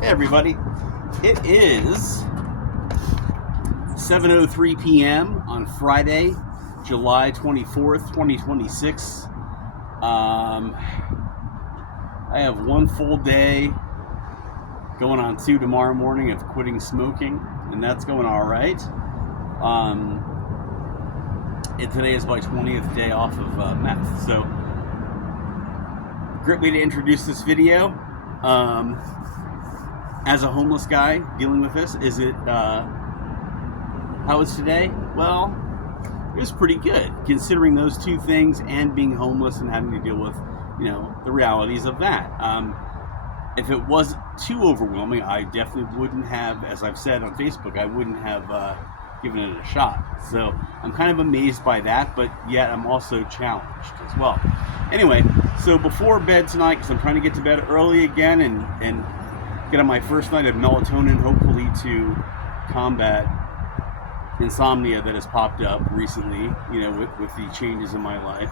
Hey everybody, it is 7:03 p.m. on Friday, July 24th, 2026. I have one full day, going on 2 tomorrow morning, of quitting smoking, and that's going all right. And today is my 20th day off of meth, so great way to introduce this video. As a homeless guy dealing with this, how was today? Well, it was pretty good, considering those two things and being homeless and having to deal with, the realities of that. If it wasn't too overwhelming, I definitely wouldn't have, as I've said on Facebook, I wouldn't have given it a shot. So I'm kind of amazed by that, but yet I'm also challenged as well. Anyway, so before bed tonight, because I'm trying to get to bed early again and get on my first night of melatonin, hopefully to combat insomnia that has popped up recently, with the changes in my life.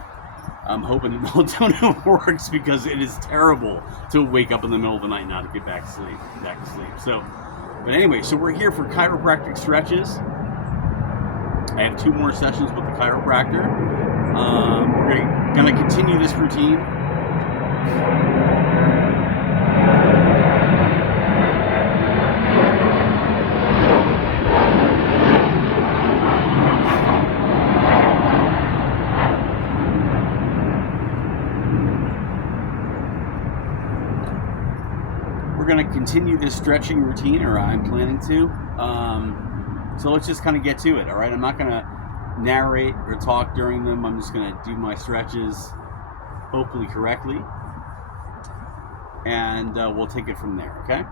I'm hoping the melatonin works, because it is terrible to wake up in the middle of the night and not to get back to sleep. So, but anyway, so we're here for chiropractic stretches. I have 2 more sessions with the chiropractor. We're gonna continue this routine. Going to continue this stretching routine, or I'm planning to. So let's just kind of get to it. All right, I'm not going to narrate or talk during them. I'm just going to do my stretches, hopefully correctly, and we'll take it from there. Okay.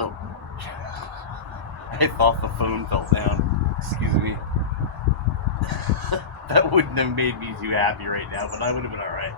Oh, I thought the phone fell down. Excuse me. That wouldn't have made me too happy right now, but I would have been alright.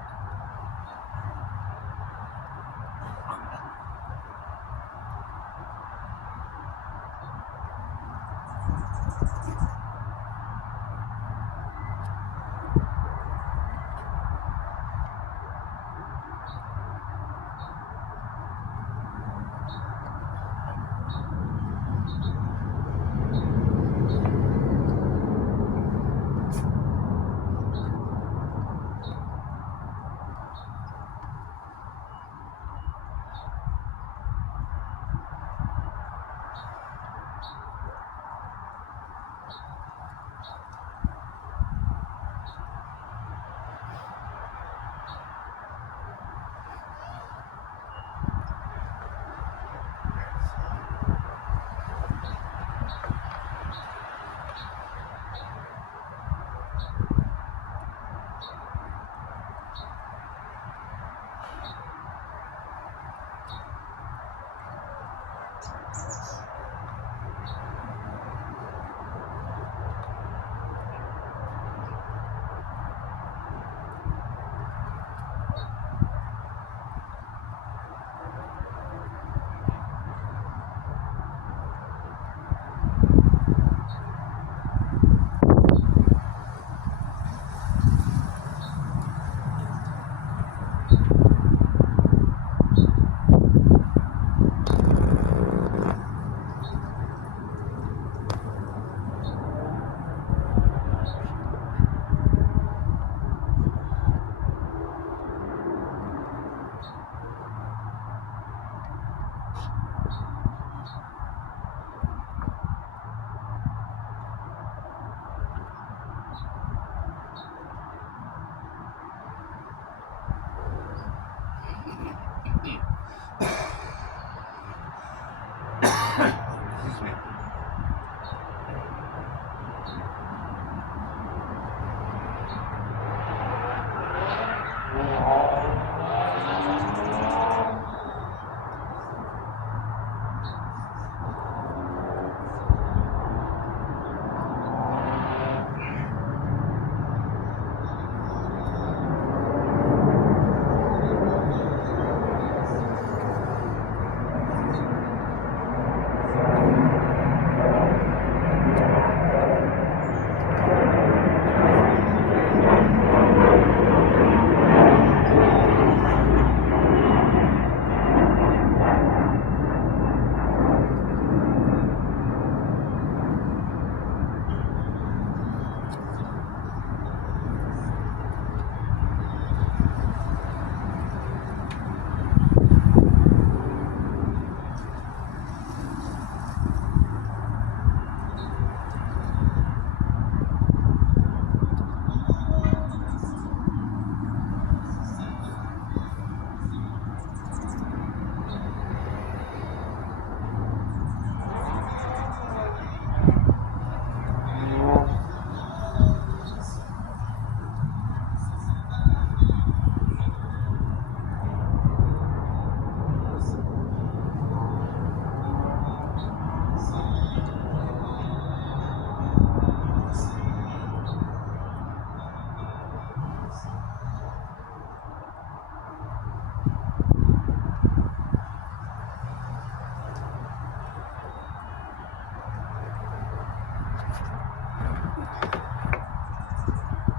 Excuse me.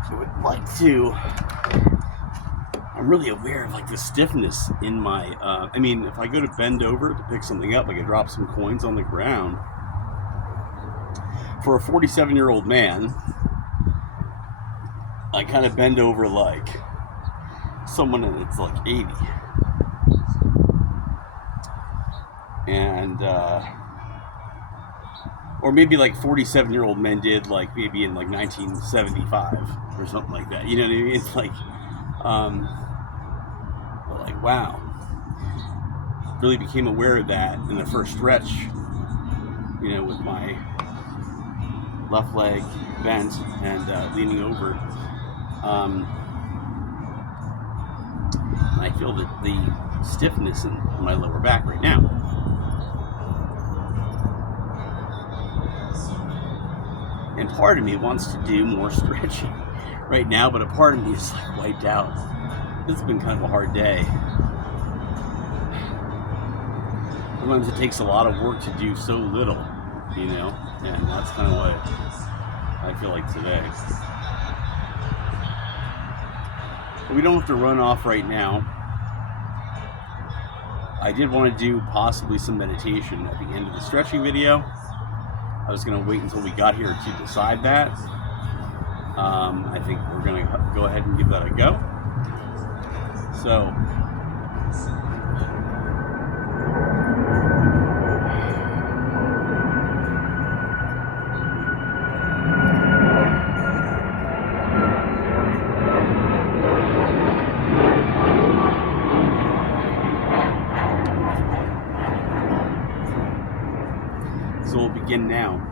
I would like to. I'm really aware of like the stiffness in my. I mean, if I go to bend over to pick something up, I could drop some coins on the ground. For a 47-year-old man, I kind of bend over like someone that's like 80. And or maybe like 47-year-old men did, like maybe in like 1975 or something like that. You know what I mean? It's like, like wow. Really became aware of that in the first stretch. You know, with my left leg bent and leaning over. I feel that the stiffness in my lower back right now. part of me wants to do more stretching right now, but a part of me is like wiped out. It's been kind of a hard day. Sometimes it takes a lot of work to do so little, you know, and that's kind of what I feel like today. But we don't have to run off right now. I did want to do possibly some meditation at the end of the stretching video. I was going to wait until we got here to decide that. I think we're going to go ahead and give that a go. So, we'll begin now.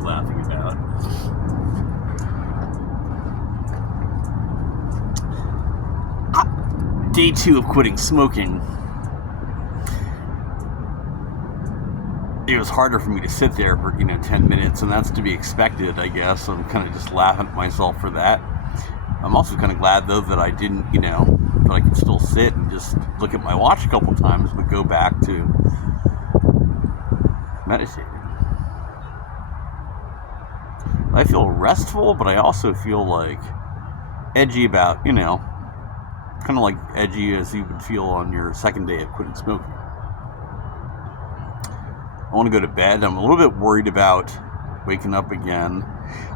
worth laughing about. Day 2 of quitting smoking. It was harder for me to sit there for 10 minutes, and that's to be expected, I guess. I'm kind of just laughing at myself for that. I'm also kind of glad though that I didn't, that I could still sit and just look at my watch a couple times, but go back to meditating. I feel restful, but I also feel like edgy about, kind of like edgy as you would feel on your second day of quitting smoking. I want to go to bed. I'm a little bit worried about waking up again.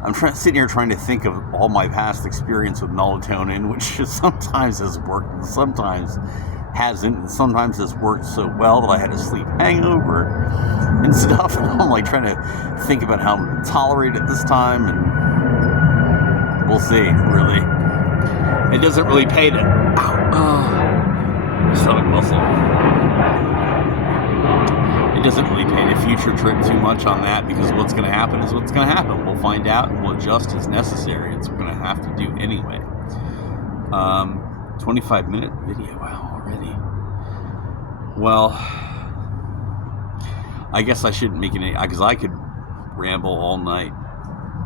I'm sitting here trying to think of all my past experience with melatonin, which sometimes has worked and sometimes hasn't, and sometimes has worked so well that I had a sleep hangover and stuff. And I'm like trying to think about how I'm going to tolerate it this time, and we'll see, really. It doesn't really pay to... stomach muscle. It doesn't really pay to future trip too much on that, because what's going to happen is what's going to happen. We'll find out and we'll adjust as necessary. It's what we're going to have to do anyway. 25-minute video. Wow, already. Well, I guess I shouldn't make any, because I could ramble all night.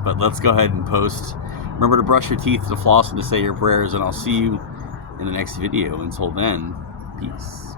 But let's go ahead and post. Remember to brush your teeth, to floss, and to say your prayers, and I'll see you in the next video. Until then, peace.